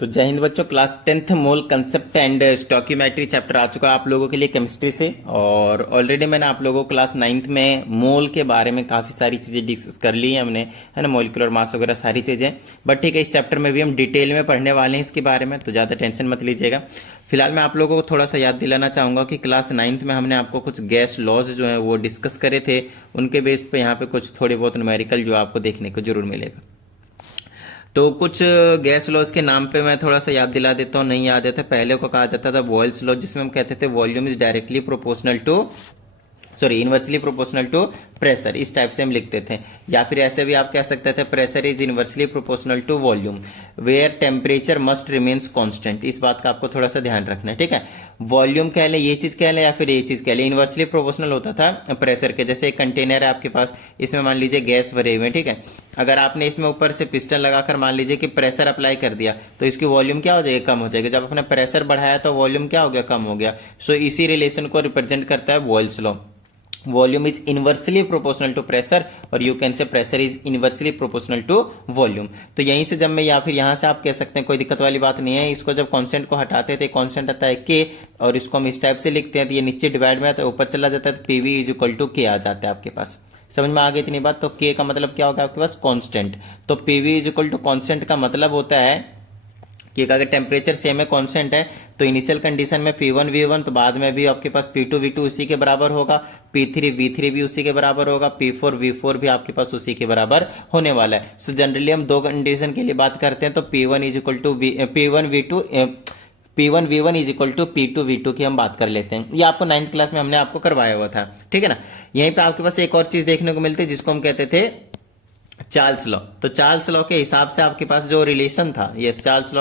तो जय हिंद बच्चों, class 10th mole concept and stoichiometry chapter आ चुका है आप लोगों के लिए केमिस्ट्री से। और ऑलरेडी मैंने आप लोगों को क्लास 9th में मोल के बारे में काफ़ी सारी चीज़ें डिस्कस कर ली हैं हमने, है ना, मोलिकुलर मास वगैरह सारी चीज़ें। बट ठीक है, इस चैप्टर में भी हम डिटेल में पढ़ने वाले हैं इसके बारे में, तो ज़्यादा टेंशन मत लीजिएगा। फिलहाल मैं आप लोगों को थोड़ा सा याद दिलाना चाहूँगा कि क्लास 9th में हमने आपको कुछ गैस लॉज जो हैं वो डिस्कस करे थे, उनके बेस पे यहाँ पे कुछ थोड़े बहुत न्यूमेरिकल जो आपको देखने को जरूर मिलेगा। तो कुछ गैस लॉज के नाम पे मैं थोड़ा सा याद दिला देता हूँ, नहीं याद है तो पहले को कहा जाता था बॉयल्स लॉ, जिसमें हम कहते थे volume is directly proportional to inversely proportional to pressure, इस टाइप से हम लिखते थे। या फिर ऐसे भी आप कह सकते थे pressure is inversely proportional to volume where temperature must remains constant. इस बात का आपको थोड़ा सा ध्यान रखना है, ठीक है। वॉल्यूम कह लें, ये चीज कह लें, या फिर ये चीज कह लें, इनवर्सली प्रोपोर्शनल होता था प्रेशर के। जैसे एक कंटेनर है आपके पास, इसमें मान लीजिए गैस भरे हुए, ठीक है। अगर आपने इसमें ऊपर से पिस्टन लगाकर मान लीजिए कि प्रेशर अप्लाई कर दिया, तो इसकी वॉल्यूम क्या हो जाएगी, कम हो जाएगी। जब आपने प्रेशर बढ़ाया तो वॉल्यूम क्या हो गया, कम हो गया। सो इसी रिलेशन को रिप्रेजेंट करता है Boyle's law. Volume is inversely proportional to pressure, और you can say pressure is inversely proportional to volume. तो यहीं से जब मैं, या फिर यहां से आप कह सकते हैं, कोई दिक्कत वाली बात नहीं है। इसको जब कांस्टेंट को हटाते थे, कांस्टेंट आता है के, और इसको हम इस टाइप से लिखते हैं, तो ये नीचे डिवाइड में आता है, ऊपर चला जाता है, तो पीवी इज इक्वल टू के आ जाता है आपके पास। समझ में आ गई इतनी बात। तो के का मतलब क्या होगा आपके पास, कांस्टेंट। तो PV is equal to constant का मतलब होता है कि अगर टेम्परेचर सेम है, कांस्टेंट है, तो इनिशियल कंडीशन में P1 V1, तो बाद में भी आपके पास P2 V2 उसी के बराबर होगा, P3 V3 भी उसी के बराबर होगा, P4 V4 भी आपके पास उसी के बराबर होने वाला है। सो जनरली हम दो कंडीशन के लिए बात करते हैं, तो P1 is equal to P1 V1 is equal to P2 V2 की हम बात कर लेते हैं। ये आपको 9th क्लास में हमने आपको करवाया हुआ था, ठीक है ना। यहीं पे आपके पास एक और चीज देखने को मिलती है, जिसको हम कहते थे चार्ल्स लॉ। तो चार्ल्स लॉ के हिसाब से आपके पास जो रिलेशन था, ये चार्ल्स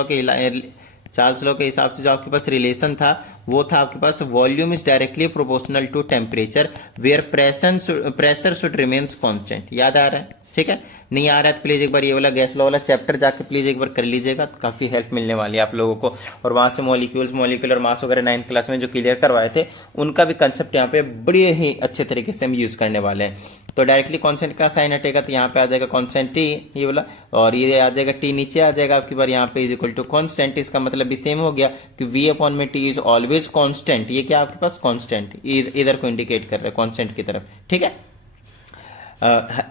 लॉ के हिसाब से जो आपके पास रिलेशन था, वो था आपके पास volume is directly proportional to temperature where pressure should remains constant. याद आ रहा है, ठीक है। नहीं आ रहा है तो प्लीज एक बार ये वाला गैस लॉ वाला चैप्टर जाके प्लीज एक बार कर लीजिएगा, तो काफी हेल्प मिलने वाली है आप लोगों को। और वहां से मॉलिक्यूल्स, मॉलिक्यूलर मास वगैरह 9th क्लास में जो क्लियर करवाए थे, उनका भी कंसेप्ट यहाँ पे बड़े ही अच्छे तरीके से हम यूज करने वाले हैं। तो डायरेक्टली कॉन्स्टेंट का साइन हटेगा, तो यहाँ पे आ जाएगा कॉन्स्टेंट टी, ये वाला, और ये आ जाएगा टी नीचे आ जाएगा आपकी बार, यहाँ पे इज इक्वल टू कॉन्स्टेंट। इसका मतलब भी सेम हो गया कि वी अपॉन में टी इज ऑलवेज कॉन्स्टेंट। ये क्या आपके पास कॉन्स्टेंट इधर को इंडिकेट कर रहा है, कॉन्स्टेंट की तरफ, ठीक है।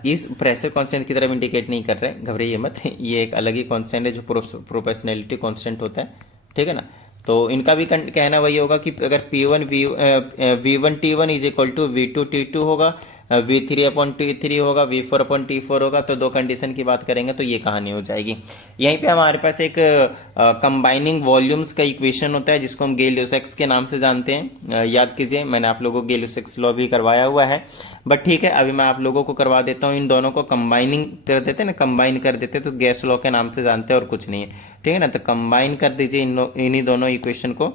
इस प्रेशर कांस्टेंट की तरफ इंडिकेट नहीं कर रहे, घबराइए मत, ये एक अलग ही कांस्टेंट है जो प्रोपोर्शनैलिटी कांस्टेंट होता है, ठीक है ना। तो इनका भी कहना वही होगा कि अगर V1 T1 is equal to V2 T2 होगा, V3 अपॉन T3 होगा, V4 अपॉन T4 होगा, तो दो कंडीशन की बात करेंगे तो ये कहानी हो जाएगी। यहीं पे हमारे पास एक कंबाइनिंग वॉल्यूम्स का इक्वेशन होता है, जिसको हम गेलियोसेक्स के नाम से जानते हैं। याद कीजिए, मैंने आप लोगों को गेलियोसेक्स लॉ भी करवाया हुआ है, बट ठीक है, अभी मैं आप लोगों को करवा देता हूँ। इन दोनों को कंबाइनिंग कर देते ना, कंबाइन कर देते तो गैस लॉ के नाम से जानते हैं और कुछ नहीं है, ठीक है ना। तो कंबाइन कर दीजिए इन्हीं दोनों इक्वेशन को।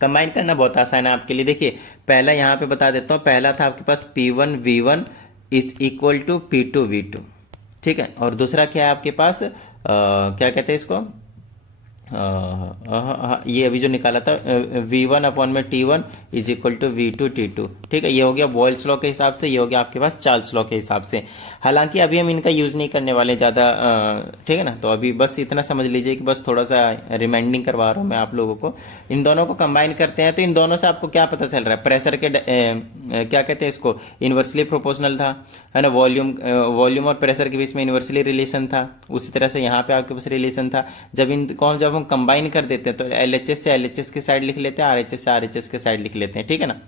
कंबाइन करना बहुत आसान है आपके लिए। देखिए, पहला यहाँ पे बता देता हूँ, पहला था आपके पास P1 V1 is equal to P2 V2, ठीक है। और दूसरा क्या है आपके पास, क्या कहते हैं इसको, ये अभी जो निकाला था V1 अपॉन में T1 is equal to V2 T2, ठीक है। ये हो गया बॉयल्स लॉ के हिसाब से, ये हो गया आपके पास चार्ल्स लॉ के हिसाब से। हालांकि अभी हम इनका यूज नहीं करने वाले ज़्यादा, ठीक है ना। तो अभी बस इतना समझ लीजिए कि बस थोड़ा सा रिमाइंडिंग करवा रहा हूँ मैं आप लोगों को। इन दोनों को कंबाइन करते हैं तो इन दोनों से आपको क्या पता चल रहा है, प्रेशर के क्या कहते हैं इसको, इनवर्सली प्रोपोर्शनल था, है ना। वॉल्यूम और प्रेशर के बीच में इनवर्सली रिलेशन था, उसी तरह से यहाँ पे आपके पास रिलेशन था। जब हम कंबाइन कर देते हैं तो एलएचएस से एलएचएस के साइड लिख लेते हैं, आरएचएस से आरएचएस के साइड लिख लेते हैं, ठीक है ना।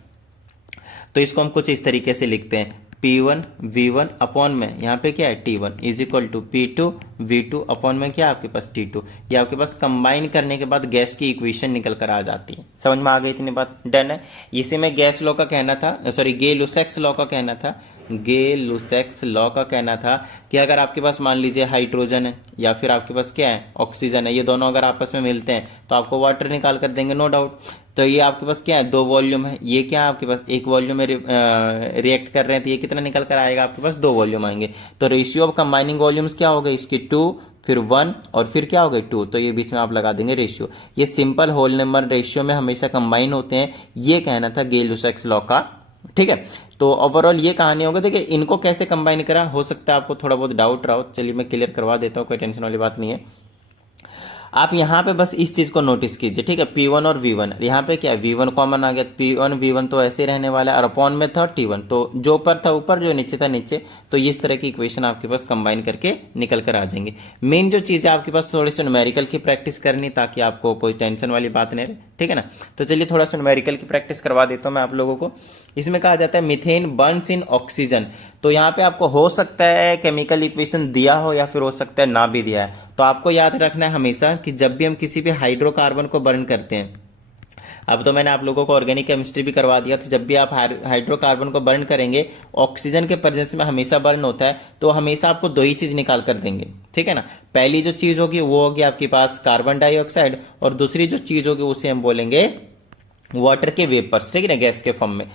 तो इसको हम कुछ इस तरीके से लिखते हैं, P1 V1 अपॉन में यहाँ पे क्या है T1 is equal to P2 V2 upon में क्या है आपके पास T2। ये आपके पास कंबाइन करने के बाद गैस की इक्वेशन निकल कर आ जाती है। समझ में आ गई इतनी बात, डन है। इसी में गैस लॉ का कहना था, सॉरी गे-लुसैक्स लॉ का कहना था, गे-लुसैक्स लॉ का कहना था कि अगर आपके पास मान लीजिए हाइड्रोजन है या फिर आपके पास क्या है ऑक्सीजन है, ये दोनों अगर आपस में मिलते हैं तो आपको वाटर निकाल कर देंगे, नो डाउट। तो ये आपके पास क्या है, दो वॉल्यूम है, ये क्या है आपके पास एक वॉल्यूम में रिएक्ट कर रहे हैं, तो ये कितना निकल कर आएगा आपके पास, दो वॉल्यूम आएंगे। तो रेशियो ऑफ कंबाइनिंग वॉल्यूम्स क्या हो गई इसकी, 2, फिर 1 और फिर क्या हो गई 2, तो ये बीच में आप लगा देंगे रेशियो। ये सिंपल होल नंबर रेशियो में हमेशा कंबाइन होते हैं, ये कहना था गे-लुसैक्स लॉ का, ठीक है। तो ओवरऑल ये कहानी होगा। देखिए, इनको कैसे कंबाइन करा, हो सकता है आपको थोड़ा बहुत डाउट रहा हो, चलिए मैं क्लियर करवा देता हूँ, कोई टेंशन वाली बात नहीं है। आप यहाँ पे बस इस चीज को नोटिस कीजिए, ठीक है। P1 और V1, यहाँ पे क्या है, V1 कॉमन आ गया, P1 V1 तो ऐसे ही रहने वाला है, और अपॉन में था T1, तो जो ऊपर था ऊपर, जो नीचे था नीचे। तो इस तरह की इक्वेशन आपके पास कंबाइन करके निकल कर आ जाएंगे। मेन जो चीज़ है आपके पास थोड़ी सी न्यूमेरिकल की प्रैक्टिस करनी, ताकि आपको कोई टेंशन वाली बात नहीं रहे, ठीक है ना। तो चलिए थोड़ा सा न्यूमेरिकल की प्रैक्टिस करवा देता हूँ मैं आप लोगों को। इसमें कहा जाता है मीथेन बर्न्स इन ऑक्सीजन। तो यहाँ पे आपको हो सकता है केमिकल इक्वेशन दिया हो, या फिर हो सकता है ना भी दिया है। तो आपको याद रखना है हमेशा कि जब भी हम किसी भी हाइड्रोकार्बन को बर्न करते हैं, अब तो मैंने आप लोगों को ऑर्गेनिक केमिस्ट्री भी करवा दिया था, जब भी आप हाइड्रोकार्बन को बर्न करेंगे, ऑक्सीजन के प्रेजेंस में हमेशा बर्न होता है, तो हमेशा आपको दो ही चीज निकाल कर देंगे, ठीक है ना। पहली जो चीज होगी वो होगी आपके पास कार्बन डाइऑक्साइड, और दूसरी जो चीज होगी उसे हम बोलेंगे वाटर के वेपर्स, ठीक है ना, गैस के फॉर्म में।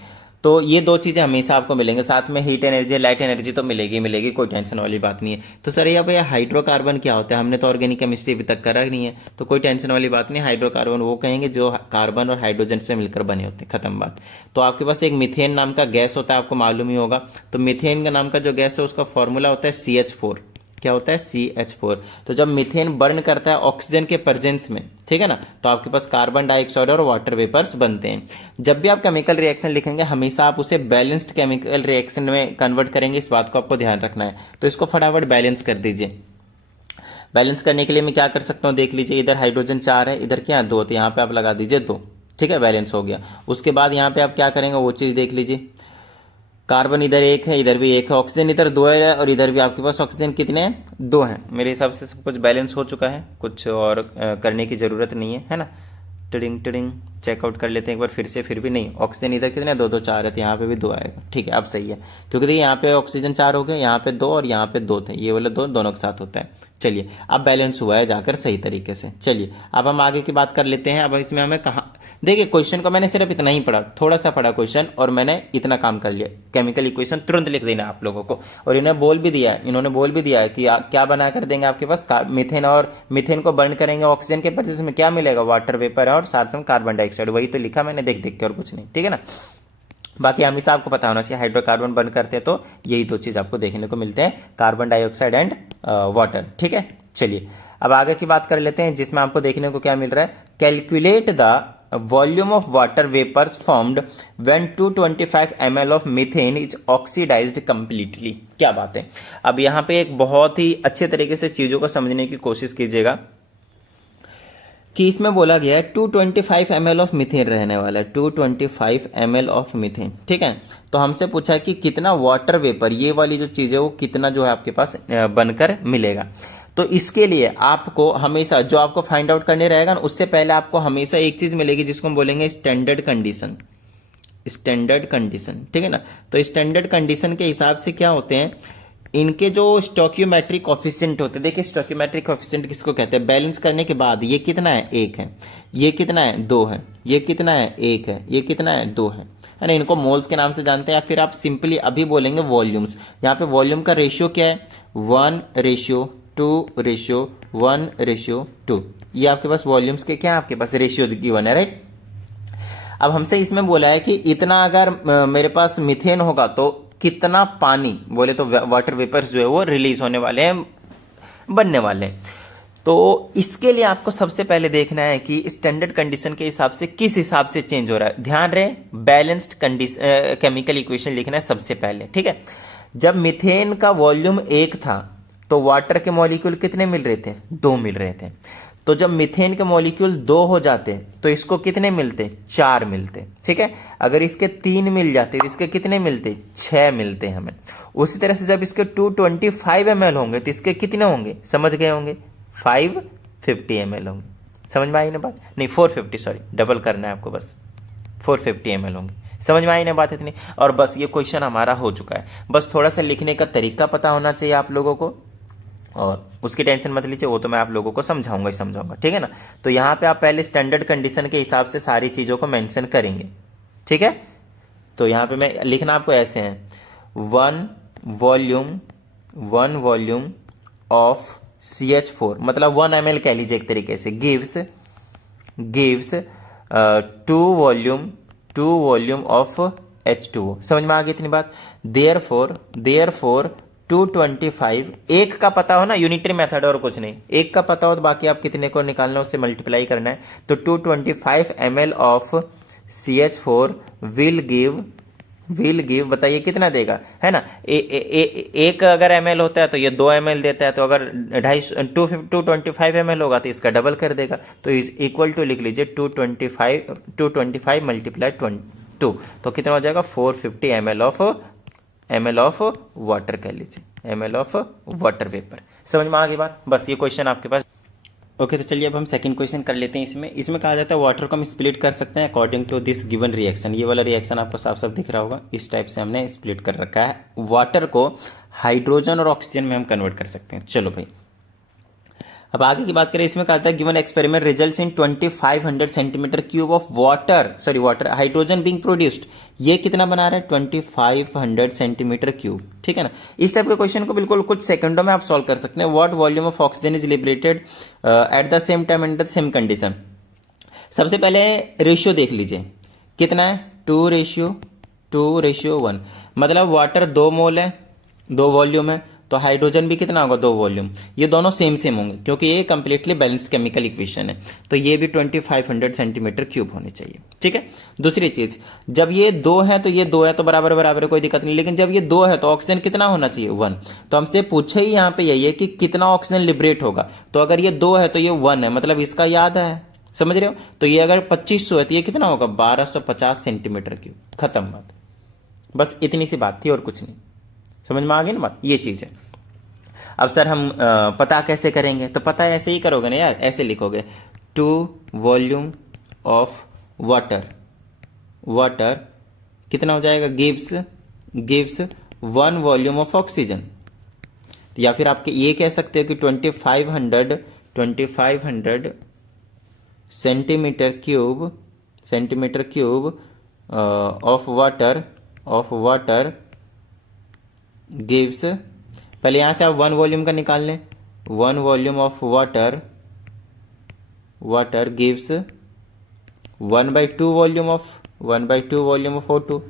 तो ये दो चीजें हमेशा आपको मिलेंगे, साथ में हीट एनर्जी, लाइट एनर्जी तो मिलेगी मिलेगी, कोई टेंशन वाली बात नहीं है। तो सर ये भैया हाइड्रोकार्बन क्या होता है, हमने तो ऑर्गेनिक केमिस्ट्री अभी तक करा नहीं है, तो कोई टेंशन वाली बात नहीं। हाइड्रोकार्बन वो कहेंगे जो कार्बन और हाइड्रोजन से मिलकर बने होते हैं, खत्म बात। तो आपके पास एक मीथेन नाम का गैस होता है, आपको मालूम ही होगा। तो मीथेन का नाम का जो गैस है उसका फॉर्मूला होता है CH4। क्या होता है, CH4। तो जब मीथेन बर्न करता है ऑक्सीजन के प्रेजेंस में, ठीक है ना, तो आपके पास कार्बन डाइऑक्साइड और वाटर वेपर्स बनते हैं। जब भी आप केमिकल रिएक्शन लिखेंगे, हमेशा आप उसे बैलेंस्ड केमिकल रिएक्शन में कन्वर्ट करेंगे, इस बात को आपको ध्यान रखना है। तो इसको फटाफट बैलेंस कर दीजिए। बैलेंस करने के लिए मैं क्या कर सकता हूँ, देख लीजिए, इधर हाइड्रोजन 4 है, इधर क्या 2, तो यहाँ पे आप लगा दीजिए 2, ठीक है, बैलेंस हो गया। उसके बाद यहाँ पे आप क्या करेंगे वो चीज़ देख लीजिए। कार्बन इधर 1 है, इधर भी 1 है, ऑक्सीजन इधर 2 है, और इधर भी आपके पास ऑक्सीजन कितने हैं, 2 हैं। मेरे हिसाब से सब कुछ बैलेंस हो चुका है, कुछ और करने की जरूरत नहीं है ना। टिडिंग टिडिंग चेकआउट कर लेते हैं एक बार फिर से, फिर भी नहीं। ऑक्सीजन इधर कितने, 2 2 4 है, तो यहाँ पे भी 2 आएगा, ठीक है, अब सही है। क्योंकि देखिए यहाँ पे ऑक्सीजन 4 हो गए, यहाँ पे 2 और यहाँ पे 2 थे, ये वाले 2 दोनों के साथ होता है। चलिए अब बैलेंस हुआ है जाकर सही तरीके से। चलिए अब हम आगे की बात कर लेते हैं। अब इसमें हमें कहाँ, देखिए क्वेश्चन को मैंने सिर्फ इतना ही पढ़ा, थोड़ा सा पढ़ा क्वेश्चन, और मैंने इतना काम कर लिया। केमिकल इक्वेशन तुरंत लिख देना आप लोगों को। और इन्होंने बोल भी दिया है, कि क्या बना कर देंगे आपके पास, मीथेन, और मीथेन को बर्न करेंगे ऑक्सीजन के प्रेजेंस में, क्या मिलेगा, वाटर वेपर और साथ में कार्बन डाइऑक्साइड। वही तो लिखा मैंने देख देख के, और कुछ नहीं, ठीक है ना। बाकी हमेशा आपको पता होना चाहिए, हाइड्रोकार्बन बर्न करते हैं तो यही दो चीज आपको देखने को मिलते हैं, कार्बन डाइऑक्साइड एंड वाटर, ठीक है। चलिए अब आगे की बात कर लेते हैं, जिसमें आपको देखने को क्या मिल रहा है, calculate the volume of water vapours formed when 225 ml of methane is oxidised completely. क्या बात है। अब यहाँ पे एक बहुत ही अच्छे तरीके से चीजों को समझने की कोशिश कीजिएगा कि इसमें बोला गया है 225 ml ऑफ मीथेन रहने वाला है, 225 ml ऑफ मीथेन, ठीक है। तो हमसे पूछा है कि कितना वाटर वेपर, ये वाली जो चीज है वो कितना जो है आपके पास बनकर मिलेगा। तो इसके लिए आपको हमेशा जो आपको फाइंड आउट करने रहेगा ना, उससे पहले आपको हमेशा एक चीज मिलेगी जिसको हम बोलेंगे स्टैंडर्ड कंडीशन। स्टैंडर्ड कंडीशन, ठीक है ना। तो स्टैंडर्ड कंडीशन के हिसाब से क्या होते हैं, इनके जो स्टोकियोमेट्रिक कोफिशिएंट होते हैं, देखिए स्टोकियोमेट्रिक कोफिशिएंट किसको कहते हैं, बैलेंस करने के बाद ये कितना है, 1 है, ये कितना है, 2 है, ये कितना है, 1 है, ये कितना है, 2 है ना। इनको मोल्स के नाम से जानते हैं, या फिर आप सिंपली अभी बोलेंगे वॉल्यूम्स। यहाँ पे वॉल्यूम का रेशियो क्या है, 1:2:1:2। ये आपके पास वॉल्यूम्स के क्या है, आपके पास रेशियो गिवन है, राइट। अब हमसे इसमें बोला है कि इतना अगर मेरे पास मीथेन होगा तो कितना पानी, बोले तो वाटर वेपर्स जो है वो रिलीज होने वाले हैं, बनने वाले हैं। तो इसके लिए आपको सबसे पहले देखना है कि स्टैंडर्ड कंडीशन के हिसाब से किस हिसाब से चेंज हो रहा है। ध्यान रहे, बैलेंस्ड कंडीशन केमिकल इक्वेशन लिखना है सबसे पहले, ठीक है। जब मीथेन का वॉल्यूम 1 था तो वाटर के मॉलिक्यूल कितने मिल रहे थे, 2 मिल रहे थे। तो जब मीथेन के मॉलिक्यूल 2 हो जाते तो इसको कितने मिलते, 4 मिलते, ठीक है। अगर इसके 3 मिल जाते तो इसके कितने मिलते, 6 मिलते हमें। उसी तरह से जब इसके 225 ml होंगे तो इसके कितने होंगे, समझ गए होंगे, 550 ml होंगे। समझ में आई ना बात, नहीं 450, सॉरी डबल करना है आपको, बस 450 ml होंगे। समझ में आई ना बात इतनी। और बस ये क्वेश्चन हमारा हो चुका है। बस थोड़ा सा लिखने का तरीका पता होना चाहिए आप लोगों को, और उसकी टेंशन मत लीजिए, वो तो मैं आप लोगों को समझाऊंगा ही समझाऊंगा, ठीक है ना। तो यहाँ पे आप पहले स्टैंडर्ड कंडीशन के हिसाब से सारी चीजों को मेंशन करेंगे, ठीक है। तो यहाँ पे मैं लिखना आपको ऐसे है, वन वॉल्यूम ऑफ CH4, मतलब 1 ml कह लीजिए एक तरीके से, गिव्स 2 वॉल्यूम ऑफ H2O। समझ में आ गई इतनी बात। देयरफॉर 225, एक का पता हो ना, यूनिटरी मेथड और कुछ नहीं, एक का पता हो तो बाकी आप कितने को निकालना है उससे मल्टीप्लाई करना है। तो 225 ml of CH4 will give बताइए कितना देगा, है ना। एक अगर ml होता है तो ये 2 ml देता है, तो अगर 225 ml होगा तो इसका डबल कर देगा। तो इज इक्वल टू लिख लीजिए 225 मल्टीप्लाई 2, तो कितना हो जाएगा 450 ml ऑफ वाटर कह लीजिए, ml ऑफ वाटर वेपर। समझ में आ गई बात, बस ये क्वेश्चन आपके पास। ओके तो चलिए अब हम सेकंड क्वेश्चन कर लेते हैं। इसमें कहा जाता है वाटर को हम स्प्लिट कर सकते हैं according to this given reaction. ये वाला रिएक्शन आपको साफ साफ दिख रहा होगा, इस टाइप से हमने स्प्लिट कर रखा है। वाटर को हाइड्रोजन और ऑक्सीजन में हम कन्वर्ट कर सकते हैं। चलो भाई अब आगे की बात करें, इसमें कहा था given experiment results in 2500 centimetre cube of water hydrogen being produced. ये कितना बना रहा है 2500 सेंटीमीटर क्यूब, ठीक है ना। इस टाइप के क्वेश्चन को बिल्कुल कुछ सेकंडों में आप सॉल्व कर सकते हैं। What volume of oxygen is liberated at the same time under the same condition. सबसे पहले रेशियो देख लीजिए कितना है, 2:1, मतलब वाटर 2 मोल है, 2 वॉल्यूम है, तो हाइड्रोजन भी कितना होगा 2 वॉल्यूम। ये दोनों सेम होंगे क्योंकि ये कंप्लीटली बैलेंस केमिकल इक्वेशन है। तो ये भी 2500 सेंटीमीटर क्यूब होने चाहिए, ठीक है। दूसरी चीज, जब ये 2 है तो ये 2 है तो बराबर बराबर है, कोई दिक्कत नहीं। लेकिन जब ये 2 है तो ऑक्सीजन कितना होना चाहिए 1। तो हमसे पूछे ही यहाँ पे यही है कि कितना ऑक्सीजन लिबरेट होगा। तो अगर ये 2 है तो ये 1 है, मतलब इसका याद है, समझ रहे हो। तो ये अगर 2500 है तो ये कितना होगा 1250 सेंटीमीटर क्यूब। खत्म बात, बस इतनी सी बात थी और कुछ नहीं। समझ में आ गई ना बात, ये चीज है। अब सर हम पता कैसे करेंगे, तो पता ऐसे ही करोगे ना यार, ऐसे लिखोगे 2 वॉल्यूम ऑफ वाटर कितना हो जाएगा गिव्स 1 वॉल्यूम ऑफ ऑक्सीजन। या फिर आपके ये कह सकते हो कि 2500 centimetre cube of water gives, पहले यहां से आप 1 वॉल्यूम का निकाल लें, 1 volume of water gives 1/2 volume of O2।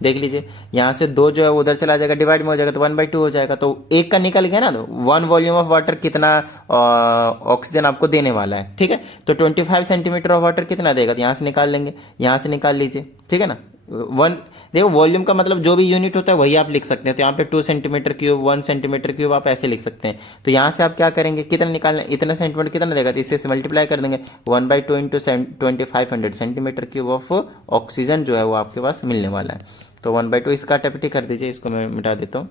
देख लीजिए यहां से 2 जो है उधर चला जाएगा, डिवाइड में हो जाएगा तो 1/2 हो जाएगा। तो एक का निकल गया ना, तो 1 वॉल्यूम ऑफ वाटर कितना ऑक्सीजन आपको देने वाला है, ठीक है। तो 25 सेंटीमीटर ऑफ वाटर कितना देगा, तो यहां से निकाल लेंगे, यहां से निकाल लीजिए, ठीक है ना। 1 देखो वॉल्यूम का मतलब जो भी यूनिट होता है वही आप लिख सकते हैं। तो यहाँ पे 2 सेंटीमीटर क्यूब 1 सेंटीमीटर क्यूब आप ऐसे लिख सकते हैं। तो यहाँ से आप क्या करेंगे, कितना निकालना, इतना सेंटीमीटर कितना देगा, तो इससे मल्टीप्लाई कर देंगे 1/2 into 2500 centimetre cube of oxygen जो है वो आपके पास मिलने वाला है। तो 1/2 इसका कटापटी कर दीजिए, इसको मैं मिटा देता हूँ।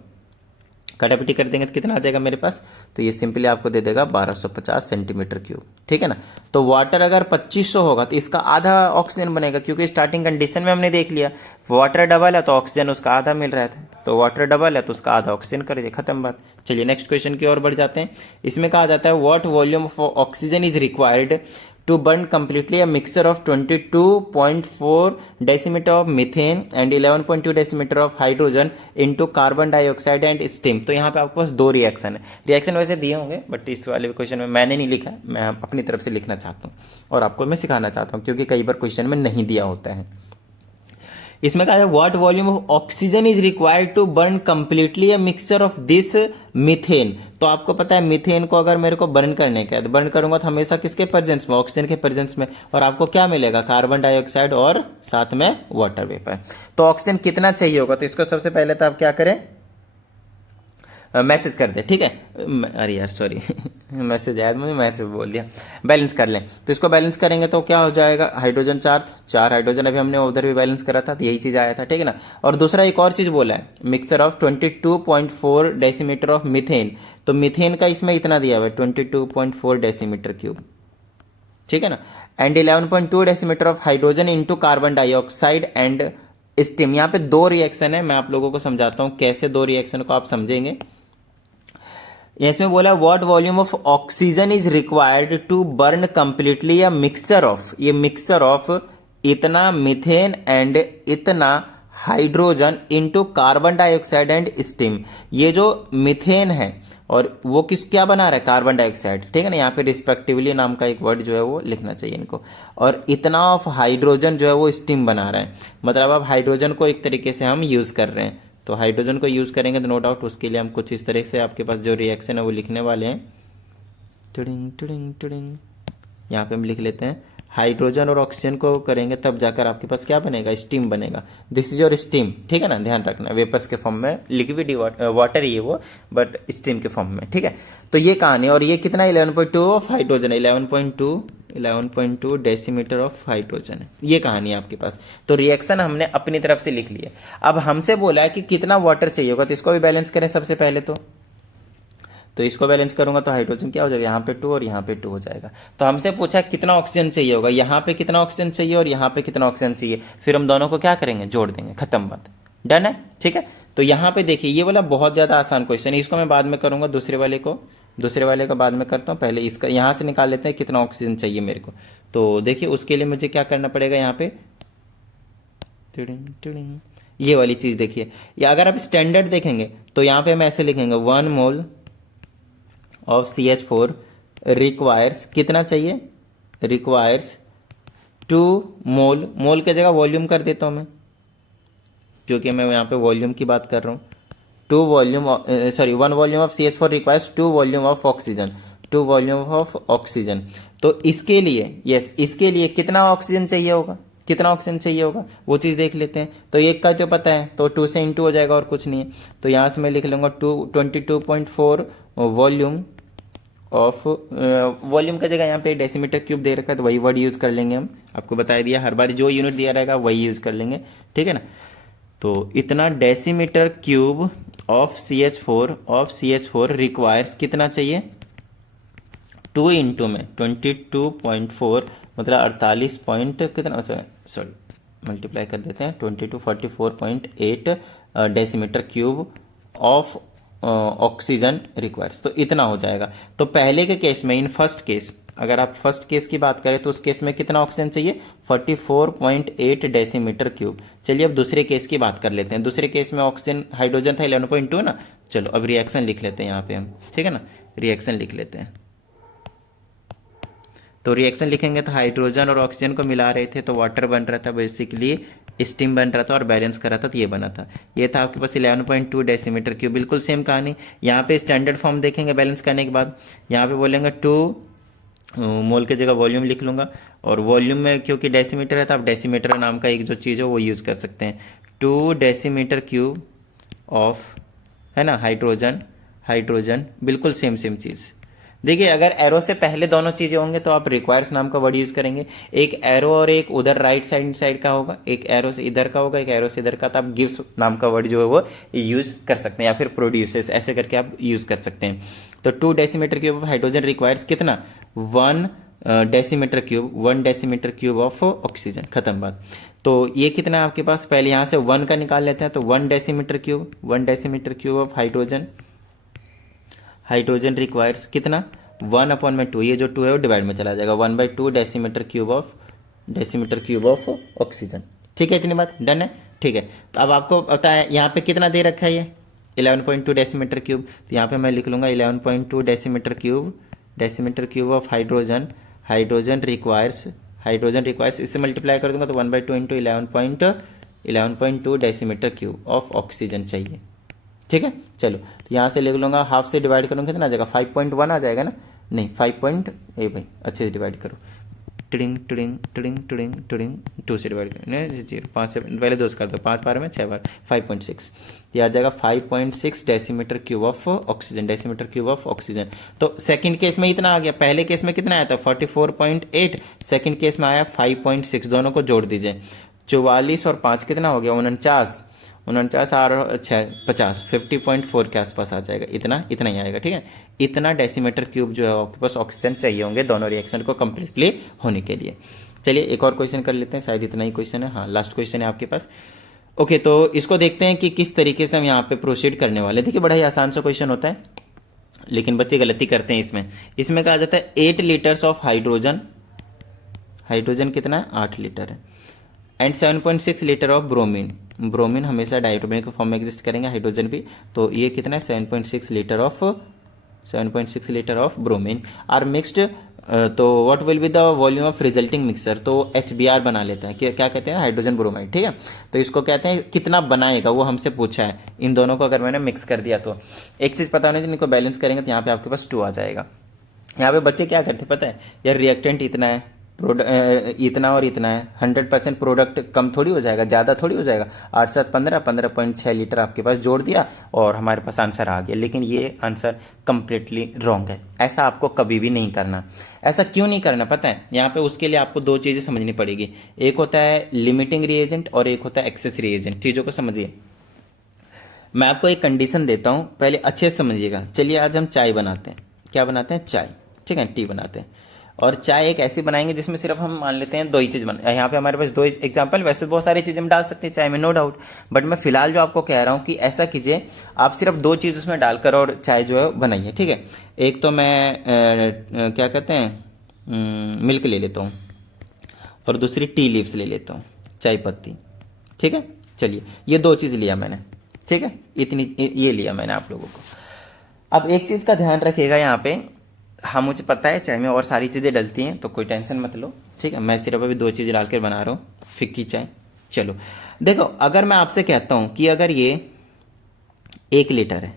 कटापटी कर देंगे तो कितना आ जाएगा मेरे पास, तो ये सिंपली आपको दे देगा 1250 सेंटीमीटर क्यूब, ठीक है ना। तो वाटर अगर 2500 होगा तो इसका आधा ऑक्सीजन बनेगा, क्योंकि स्टार्टिंग कंडीशन में हमने देख लिया वाटर डबल है तो ऑक्सीजन उसका आधा मिल रहा था, तो वाटर डबल है तो उसका आधा ऑक्सीजन कर दिया, खत्म बात। चलिए नेक्स्ट क्वेश्चन की ओर बढ़ जाते हैं। इसमें कहा जाता है what volume of oxygen is required to burn completely a mixture of 22.4 decimeter of methane and 11.2 decimeter of hydrogen into carbon dioxide and steam। तो यहाँ पे आपके पास 2 रिएक्शन है। रिएक्शन वैसे दिए होंगे बट इस वाले क्वेश्चन में मैंने नहीं लिखा, मैं अपनी तरफ से लिखना चाहता हूँ और आपको मैं सिखाना चाहता हूँ, क्योंकि कई बार क्वेश्चन में नहीं दिया होता है। इसमें कहा है what volume of oxygen is required to burn completely a mixture of this methane. तो आपको पता है मीथेन को अगर मेरे को बर्न करने का है तो बर्न करूंगा तो हमेशा किसके प्रेजेंस में, ऑक्सीजन के प्रेजेंस में, और आपको क्या मिलेगा कार्बन डाइऑक्साइड और साथ में वाटर वेपर। तो ऑक्सीजन कितना चाहिए होगा, तो इसको सबसे पहले तो आप क्या करें, मैसेज कर दे, ठीक है। अरे यार सॉरी मैसेज आया, मुझे मैसेज बोल दिया। बैलेंस कर लें, तो इसको बैलेंस करेंगे तो क्या हो जाएगा, हाइड्रोजन 4 हाइड्रोजन, अभी हमने उधर भी बैलेंस करा था तो यही चीज आया था, ठीक है ना। और दूसरा एक और चीज बोला है, mixture of 22.4 decimetre of methane. तो मीथेन का इसमें इतना दिया हुआ है 22.4 डेसीमीटर क्यूब, ठीक है ना। And 11.2 decimetre of hydrogen into carbon dioxide and steam. यहाँ पे 2 रिएक्शन है, मैं आप लोगों को समझाता हूं कैसे 2 रिएक्शन को आप समझेंगे। इसमें बोला what volume of oxygen is required to burn completely a mixture of, ये मिक्सचर ऑफ इतना मीथेन एंड इतना hydrogen into carbon dioxide and steam. ये जो मीथेन है और वो क्या बना रहा है, कार्बन डाइऑक्साइड, ठीक है ना। यहाँ पे रिस्पेक्टिवली नाम का एक वर्ड जो है वो लिखना चाहिए इनको। और इतना ऑफ हाइड्रोजन जो है वो स्टीम बना रहा है, मतलब अब हाइड्रोजन को एक तरीके से हम यूज कर रहे हैं, तो हाइड्रोजन को यूज़ करेंगे तो नो डाउट उसके लिए हम कुछ इस तरह से आपके पास जो रिएक्शन है वो लिखने वाले हैं। टुडिंग टुडिंग टुडिंग, यहाँ पे हम लिख लेते हैं हाइड्रोजन और ऑक्सीजन को करेंगे तब जाकर आपके पास क्या बनेगा, स्टीम बनेगा। दिस इज योर स्टीम, ठीक है ना, ध्यान रखना वेपर्स के फॉर्म में, लिक्विड वाटर ही है वो, बट स्टीम के फॉर्म में, ठीक है। तो ये कहानी, और ये कितना 11.2 of hydrogen, 11.2 decimetre of hydrogen है, ये कहानी है आपके पास। तो रिएक्शन हमने अपनी तरफ से लिख लिया। अब हमसे बोला है कि कितना वाटर चाहिए होगा, तो इसको भी बैलेंस करें सबसे पहले। तो इसको बैलेंस करूंगा तो हाइड्रोजन क्या हो जाएगा, यहाँ पे 2 और यहाँ पे 2 हो जाएगा। तो हमसे पूछा कितना ऑक्सीजन चाहिए होगा, यहाँ पे कितना ऑक्सीजन चाहिए और यहाँ पे कितना ऑक्सीजन चाहिए, फिर हम दोनों को क्या करेंगे, जोड़ देंगे, खत्म बात, डन है, ठीक है। तो यहाँ पे देखिए ये वाला बहुत ज्यादा आसान क्वेश्चन है, इसको मैं बाद में करूंगा, दूसरे वाले का बाद में करता हूँ, पहले इसका यहाँ से निकाल लेते हैं कितना ऑक्सीजन चाहिए मेरे को। तो देखिए उसके लिए मुझे क्या करना पड़ेगा, यहाँ पे ये वाली चीज देखिए, या अगर आप स्टैंडर्ड देखेंगे तो यहाँ पे हम ऐसे लिखेंगे 1 मोल ऑफ CH4 रिक्वायर्स, कितना चाहिए, रिक्वायर्स 2 मोल, मोल की जगह वॉल्यूम कर देता हूं मैं, क्योंकि मैं यहाँ पे वॉल्यूम की बात कर रहा हूँ। 1 volume of CH4 requires 2 volume of oxygen, 2 volume of oxygen. तो इसके लिए इसके लिए कितना ऑक्सीजन चाहिए होगा, वो चीज देख लेते हैं। तो एक का जो पता है तो 2 से इंटू हो जाएगा और कुछ नहीं है। तो यहां से मैं लिख लूंगा 22.4 वॉल्यूम ऑफ, वॉल्यूम का जगह यहाँ पे डेसीमीटर क्यूब दे रखा है तो वही वर्ड यूज कर लेंगे हम, आपको बता दिया, हर बार जो यूनिट दिया रहेगा वही यूज कर लेंगे, ठीक है ना। तो इतना decimetre cube of CH4 requires कितना चाहिए, 2 इंटू में 22.4 मतलब 48 पॉइंट कितना, सॉरी मल्टीप्लाई कर देते हैं, 44.8 decimetre cube of oxygen requires, तो इतना हो जाएगा। तो पहले के केस में, इन फर्स्ट केस, अगर आप फर्स्ट केस की बात करें तो उस केस में कितना ऑक्सीजन चाहिए, 44.8 डेसीमीटर क्यूब। चलिए अब दूसरे केस की बात कर लेते हैं। दूसरे केस में ऑक्सीजन, हाइड्रोजन था 11.2 ना। चलो अब रिएक्शन लिख लेते हैं यहाँ पे हम, ठीक है ना, रिएक्शन लिख लेते हैं। तो रिएक्शन लिखेंगे तो हाइड्रोजन और ऑक्सीजन को मिला रहे थे तो वाटर बन रहा था, बेसिकली स्टीम बन रहा था, और बैलेंस कर रहा था तो ये बना था। ये था आपके पास 11.2 डेसीमीटर क्यूब। बिल्कुल सेम कहानी, यहाँ पे स्टैंडर्ड फॉर्म देखेंगे बैलेंस करने के बाद, यहाँ पे बोलेंगे 2 मोल की जगह वॉल्यूम लिख लूंगा, और वॉल्यूम में क्योंकि डेसीमीटर है तो आप डेसीमीटर नाम का एक जो चीज़ है वो यूज़ कर सकते हैं। 2 डेसीमीटर क्यूब ऑफ, है ना, हाइड्रोजन बिल्कुल सेम चीज़। देखिए अगर एरो से पहले दोनों चीजें होंगे तो आप रिक्वायर्स नाम का वर्ड यूज करेंगे, एक एरो और एक उधर राइट साइड का होगा, एक एरो से इधर का होगा, एक एरो से इधर का, तो आप गिव्स नाम का वर्ड जो है वो यूज कर सकते हैं, या फिर प्रोड्यूसेस, ऐसे करके आप यूज कर सकते हैं। तो 2 decimetre cube of hydrogen requires कितना, 1 डेसीमीटर क्यूब ऑफ ऑक्सीजन, खत्म बात। तो ये कितना है आपके पास, पहले यहां से 1 का निकाल लेते हैं, तो 1 decimetre cube of hydrogen requires कितना, 1/2, ये जो 2 है वो डिवाइड में चला जाएगा, 1/2 डेसीमीटर क्यूब ऑफ ऑक्सीजन, ठीक है, इतनी बात डन है, ठीक है। तो अब आपको पता है यहाँ पे कितना दे रखा है, ये 11.2 डेसीमीटर क्यूब, तो यहाँ पे मैं लिख लूंगा 11.2 decimetre cube of hydrogen requires, इससे मल्टीप्लाई कर दूंगा तो 1/2 into 11.2 decimetre cube of oxygen चाहिए, ठीक है। चलो तो यहाँ से लिख लूंगा, हाफ से डिवाइड करूँगा कितना आ जाएगा, 5.1 आ जाएगा ना, नहीं 5 अच्छे से डिवाइड करो, टिडिंग 2 से डिवाइड करो, 5 से पहले 2 कर दो, 5 बार में 6 बार, 5.6, ये आ जाएगा 5.6 डेसीमीटर क्यूब ऑफ ऑक्सीजन। तो सेकंड केस में इतना आ गया, पहले केस में कितना आया था 44.8, सेकंड केस में आया 5.6, दोनों को जोड़ दीजिए, 44 और 5 कितना हो गया, 49 और 6 50, 50.4 के आसपास आ जाएगा, इतना ही आएगा, ठीक है। इतना डेसीमीटर क्यूब जो है आपके पास ऑक्सीजन चाहिए होंगे दोनों रिएक्शन को कंप्लीटली होने के लिए। चलिए एक और क्वेश्चन कर लेते हैं, शायद इतना ही क्वेश्चन है, हाँ लास्ट क्वेश्चन है आपके पास। ओके तो इसको देखते हैं कि किस तरीके से हम यहाँ पे प्रोसीड करने वाले। देखिए बड़ा ही आसान सा क्वेश्चन होता है, लेकिन बच्चे गलती करते हैं इसमें कहा जाता है 8 लीटर्स ऑफ हाइड्रोजन कितना है, 8 लीटर है, एंड 7.6 लीटर ऑफ ब्रोमीन हमेशा डाइटोमिक फॉर्म में एग्जिस्ट करेंगे, हाइड्रोजन भी, तो ये कितना है 7.6 litre of bromine are mixed तो what will be the volume of resulting mixer, तो HBr बना लेते हैं, क्या कहते हैं, हाइड्रोजन ब्रोमाइड, ठीक है। तो इसको कहते हैं कितना बनाएगा वो हमसे पूछा है। इन दोनों को अगर मैंने मिक्स कर दिया तो एक चीज़ पता होनी चाहिए, इनको बैलेंस करेंगे तो यहाँ पे आपके पास 2 आ जाएगा। यहाँ पे बच्चे क्या करते पता है, यार रिएक्टेंट इतना है, इतना और इतना है, 100% प्रोडक्ट कम थोड़ी हो जाएगा, ज़्यादा थोड़ी हो जाएगा। 8 7 15 15.6 लीटर आपके पास जोड़ दिया और हमारे पास आंसर आ गया। लेकिन ये आंसर कंप्लीटली रॉन्ग है, ऐसा आपको कभी भी नहीं करना। ऐसा क्यों नहीं करना पता है, यहाँ पे उसके लिए आपको 2 चीज़ें समझनी पड़ेगी। एक होता है लिमिटिंग रिएजेंट और एक होता है एक्सेस रिएजेंट। चीज़ों को समझिए, मैं आपको एक कंडीशन देता हूँ, पहले अच्छे से समझिएगा। चलिए आज हम चाय बनाते हैं, क्या बनाते हैं, चाय, ठीक है, टी बनाते हैं। और चाय एक ऐसी बनाएंगे जिसमें सिर्फ हम मान लेते हैं 2 ही चीज़ बना, यहाँ पे हमारे पास 2 एग्जाम्पल, वैसे बहुत सारी चीज़ें हम डाल सकते हैं चाय में, नो डाउट। बट मैं फिलहाल जो आपको कह रहा हूँ कि ऐसा कीजिए, आप सिर्फ 2 चीज़ उसमें डालकर और चाय जो है बनाइए, ठीक है। एक तो मैं क्या कहते हैं, मिल्क ले लेता हूँ, और दूसरी टी लीव्स ले लेता हूँ, चाय पत्ती, ठीक है। चलिए ये 2 चीज़ लिया मैंने, ठीक है, इतनी ये लिया मैंने आप लोगों को। अब एक चीज़ का ध्यान रखिएगा, यहाँ पे हाँ मुझे पता है चाय में और सारी चीज़ें डलती हैं, तो कोई टेंशन मत लो, ठीक है। मैं सिर्फ अभी 2 चीज़ डाल कर बना रहा हूँ, फिक्की चाय। चलो देखो, अगर मैं आपसे कहता हूँ कि अगर ये 1 लीटर है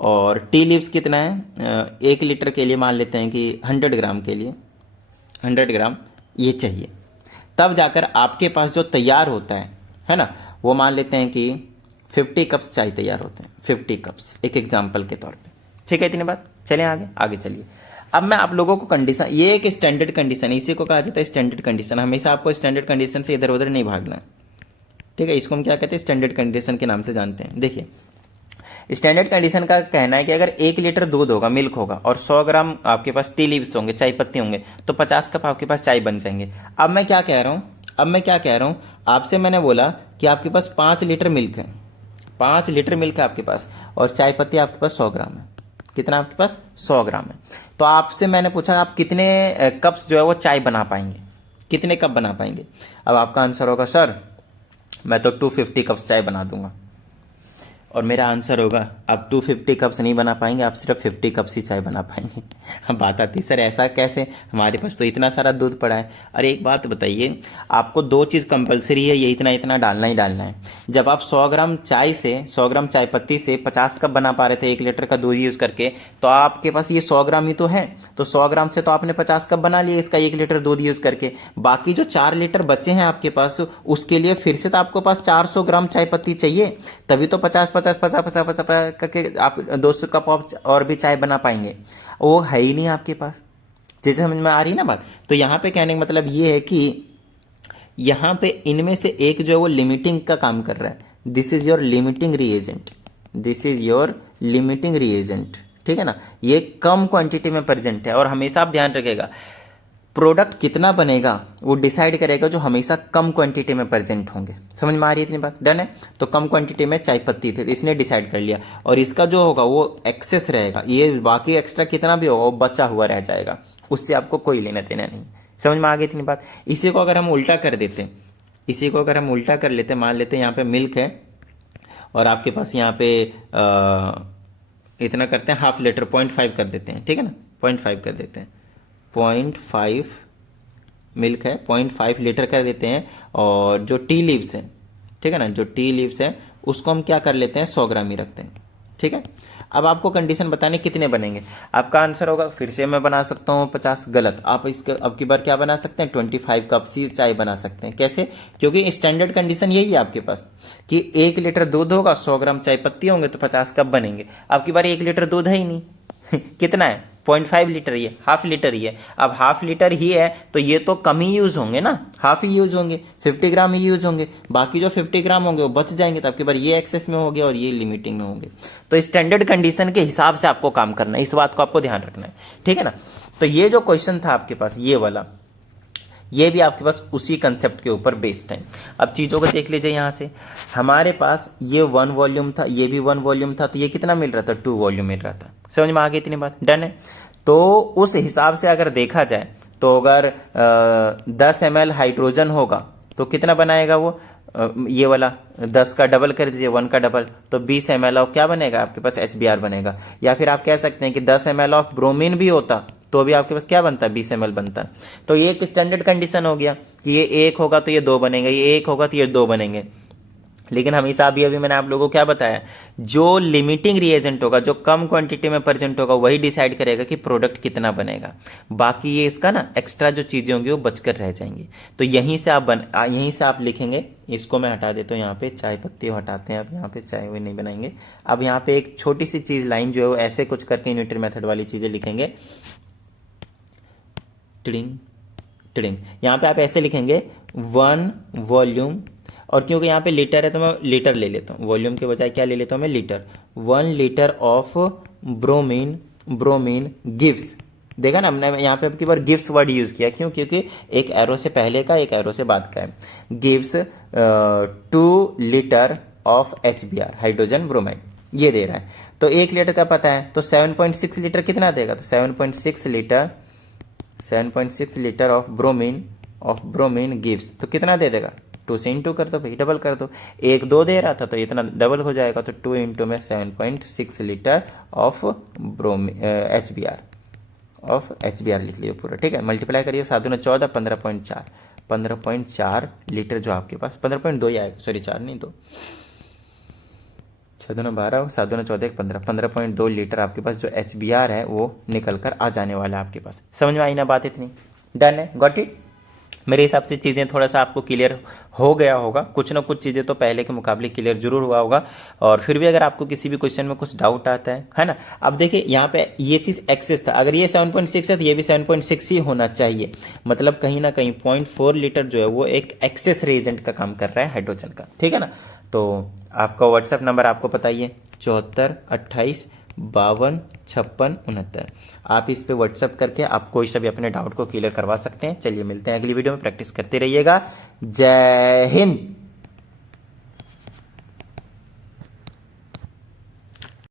और टी लीव्स कितना है, 1 लीटर के लिए मान लेते हैं कि 100 ग्राम के लिए 100 ग्राम ये चाहिए, तब जाकर आपके पास जो तैयार होता है ना, वो मान लेते हैं कि 50 कप्स चाय तैयार होते हैं, 50 कप्स, एक एग्जाम्पल के तौर पे, ठीक है। इतनी बात, चलें आगे आगे चलिए। अब मैं आप लोगों को कंडीशन, ये एक स्टैंडर्ड कंडीशन, इसी को कहा जाता है स्टैंडर्ड कंडीशन। हमेशा आपको स्टैंडर्ड कंडीशन से इधर उधर नहीं भागना है, ठीक है। इसको हम क्या कहते हैं, स्टैंडर्ड कंडीशन के नाम से जानते हैं। देखिए स्टैंडर्ड कंडीशन का कहना है कि अगर 1 लीटर दूध होगा, मिल्क होगा, और 100 ग्राम आपके पास टी लीव्स होंगे, चाय पत्ती होंगे, तो 50 कप आपके पास चाय बन जाएंगे। अब मैं क्या कह रहा हूँ, आपसे मैंने बोला कि आपके पास 5 लीटर मिल्क है, 5 लीटर मिल्क है आपके पास, और चाय पत्ती आपके पास 100 ग्राम है। कितना आपके पास, 100 ग्राम है। तो आपसे मैंने पूछा आप कितने कप्स जो है वो चाय बना पाएंगे, कितने कप बना पाएंगे। अब आपका आंसर होगा सर मैं तो 250 कप्स चाय बना दूंगा, और मेरा आंसर होगा आप 250 कप्स नहीं बना पाएंगे, आप सिर्फ 50 कप्स ही चाय बना पाएंगे। अब बात आती सर ऐसा कैसे, हमारे पास तो इतना सारा दूध पड़ा है। अरे एक बात बताइए, आपको 2 चीज़ कंपलसरी है, ये इतना इतना डालना ही डालना है। जब आप 100 ग्राम चाय से, 100 ग्राम चाय पत्ती से 50 कप बना पा रहे थे 1 लीटर का दूध यूज़ करके, तो आपके पास ये 100 ग्राम ही तो है, तो 100 ग्राम से तो आपने 50 कप बना लिए इसका 1 लीटर दूध यूज़ करके। बाकी जो 4 लीटर बचे हैं आपके पास, उसके लिए फिर से तो आपके पास 400 ग्राम चाय पत्ती चाहिए, तभी तो 50 50 50 50 50 करके आप 200 कप और भी चाय बना पाएंगे। वो है ही नहीं आपके पास, जैसे समझ में आ रही है ना बात। तो यहाँ पे कहने का मतलब ये है कि यहाँ पे इनमें से एक जो है वो लिमिटिंग का काम कर रहा है। This is your limiting reagent, this is your limiting reagent, ठीक है ना। ये कम क्वांटिटी में प्रेजेंट है, और हमेशा आप ध्यान रखिएगा प्रोडक्ट कितना बनेगा वो डिसाइड करेगा जो हमेशा कम क्वांटिटी में प्रेजेंट होंगे। समझ में आ रही है इतनी बात, डन है। तो कम क्वांटिटी में चाय पत्ती थी, इसने डिसाइड कर लिया, और इसका जो होगा वो एक्सेस रहेगा, ये बाकी एक्स्ट्रा कितना भी होगा वो बचा हुआ रह जाएगा, उससे आपको कोई लेना देना नहीं। समझ में आ गई इतनी बात। इसी को अगर हम उल्टा कर देते, इसी को अगर हम उल्टा कर लेते, मान लेते हैं यहाँ पे मिल्क है और आपके पास यहाँ पे इतना करते हैं, हाफ लीटर 0.5 कर देते हैं, ठीक है ना, 0.5 कर देते हैं, 0.5 मिल्क है, 0.5 लीटर कर देते हैं। और जो टी लीव्स है, ठीक है ना, जो टी लीव्स है उसको हम क्या कर लेते हैं, 100 ग्राम ही रखते हैं, ठीक है। अब आपको कंडीशन बताने कितने बनेंगे, आपका आंसर होगा, फिर से मैं बना सकता हूँ 50, गलत। आप इसके अब की बार क्या बना सकते हैं, 25 कप सी चाय बना सकते हैं। कैसे, क्योंकि स्टैंडर्ड कंडीशन यही है आपके पास कि 1 लीटर दूध होगा, 100 ग्राम चाय पत्ती होंगे, तो 50 कप बनेंगे। अब की बार 1 लीटर दूध है ही नहीं कितना है, 0.5 लीटर, ये हाफ लीटर ही है। अब हाफ लीटर ही है तो ये तो कम ही यूज होंगे ना, हाफ ही यूज होंगे, 50 ग्राम ही यूज होंगे, बाकी जो 50 ग्राम होंगे वो बच जाएंगे। तो आपके बार ये एक्सेस में हो गया और ये लिमिटिंग में होंगे। तो स्टैंडर्ड कंडीशन के हिसाब से आपको काम करना है, इस बात को आपको ध्यान रखना है, ठीक है ना। तो ये जो क्वेश्चन था आपके पास ये वाला, ये भी आपके पास उसी कंसेप्ट के ऊपर बेस्ड है। अब चीज़ों को देख लीजिए, यहाँ से हमारे पास ये 1 वॉल्यूम था, ये भी 1 वॉल्यूम था, तो ये कितना मिल रहा था, 2 वॉल्यूम मिल रहा था। समझ में आ गई इतनी बात, डन है। तो उस हिसाब से अगर देखा जाए तो अगर 10 ml हाइड्रोजन होगा तो कितना बनाएगा वो, ये वाला 10 का डबल कर दीजिए, 1 का डबल, तो 20 ml ऑफ क्या बनेगा आपके पास, HBr बनेगा। या फिर आप कह सकते हैं कि 10 ml ऑफ ब्रोमीन भी होता तो भी आपके पास क्या बनता है 20 ml बनता है। तो ये एक स्टैंडर्ड कंडीशन हो गया कि ये 1 होगा तो ये 2 बनेंगे, ये 1 होगा तो ये 2 बनेंगे। लेकिन हमेशा अभी मैंने आप लोगों को क्या बताया, जो लिमिटिंग रिएजेंट होगा, जो कम क्वांटिटी में प्रेजेंट होगा, वही डिसाइड करेगा कि प्रोडक्ट कितना बनेगा। बाकी ये इसका ना एक्स्ट्रा जो चीज़ें होंगी वो बचकर रह जाएंगी। तो यहीं से आप लिखेंगे। इसको मैं हटा देता हूँ, यहाँ पे चाय पत्ती हटाते हैं, अब यहाँ पे चाय हुई नहीं बनाएंगे। अब यहाँ पे एक छोटी सी चीज़ लाइन जो है वो ऐसे कुछ करके यूनिटरी मेथड वाली चीज़ें लिखेंगे। टिडिंग टिडिंग, यहाँ पे आप ऐसे लिखेंगे 1 वॉल्यूम, और क्योंकि यहाँ पे लीटर है तो मैं लीटर ले लेता हूँ, वॉल्यूम के बजाय क्या ले लेता हूँ मैं, litre. 1 litre of bromine gives, देखा ना हमने यहाँ पे अब की बार गिव्स वर्ड यूज किया, क्यों, क्योंकि एक एरो से पहले का एक एरो से बाद का है। Gives 2 litre of HBr, hydrogen bromide, ये दे रहा है। तो 1 लीटर का पता है, तो 7.6 लीटर कितना देगा, तो 7.6 लीटर ऑफ ब्रोमीन गिव्स, तो कितना दे देगा, 2 से इंटू कर दो भाई, डबल कर दो। 1 2 दे रहा था तो इतना डबल हो जाएगा, तो 2 इंटू में 7.6 लीटर ऑफ HBr लिख लियो पूरा, ठीक है। मल्टीप्लाई करिए, 7 दूना 14, 15.4 लीटर जो आपके पास, 15.2 ही आएगा, सॉरी 4 नहीं, 2, 6 दूना 12, 7 दूना 14, 15.2 लीटर आपके पास जो HBr है वो निकल कर आ जाने वाला है आपके पास। समझ में आई ना बात इतनी, डन है, गॉट इट। मेरे हिसाब से चीज़ें थोड़ा सा आपको क्लियर हो गया होगा, कुछ ना कुछ चीज़ें तो पहले के मुकाबले क्लियर जरूर हुआ होगा। और फिर भी अगर आपको किसी भी क्वेश्चन में कुछ डाउट आता है ना, अब देखिए यहाँ पे ये चीज़ एक्सेस था, अगर ये 7.6 है तो ये भी 7.6 ही होना चाहिए। मतलब कहीं ना कहीं 0.4 लीटर जो है वो एक एक्सेस रिएजेंट का काम कर रहा है, हाइड्रोजन का, ठीक है ना। तो आपका व्हाट्सएप नंबर आपको बताइए 74 28 52 56 69। आप इस पे व्हाट्सएप करके आप कोई सा भी अपने डाउट को क्लियर करवा सकते हैं। चलिए मिलते हैं अगली वीडियो में, प्रैक्टिस करते रहिएगा। जय हिंद।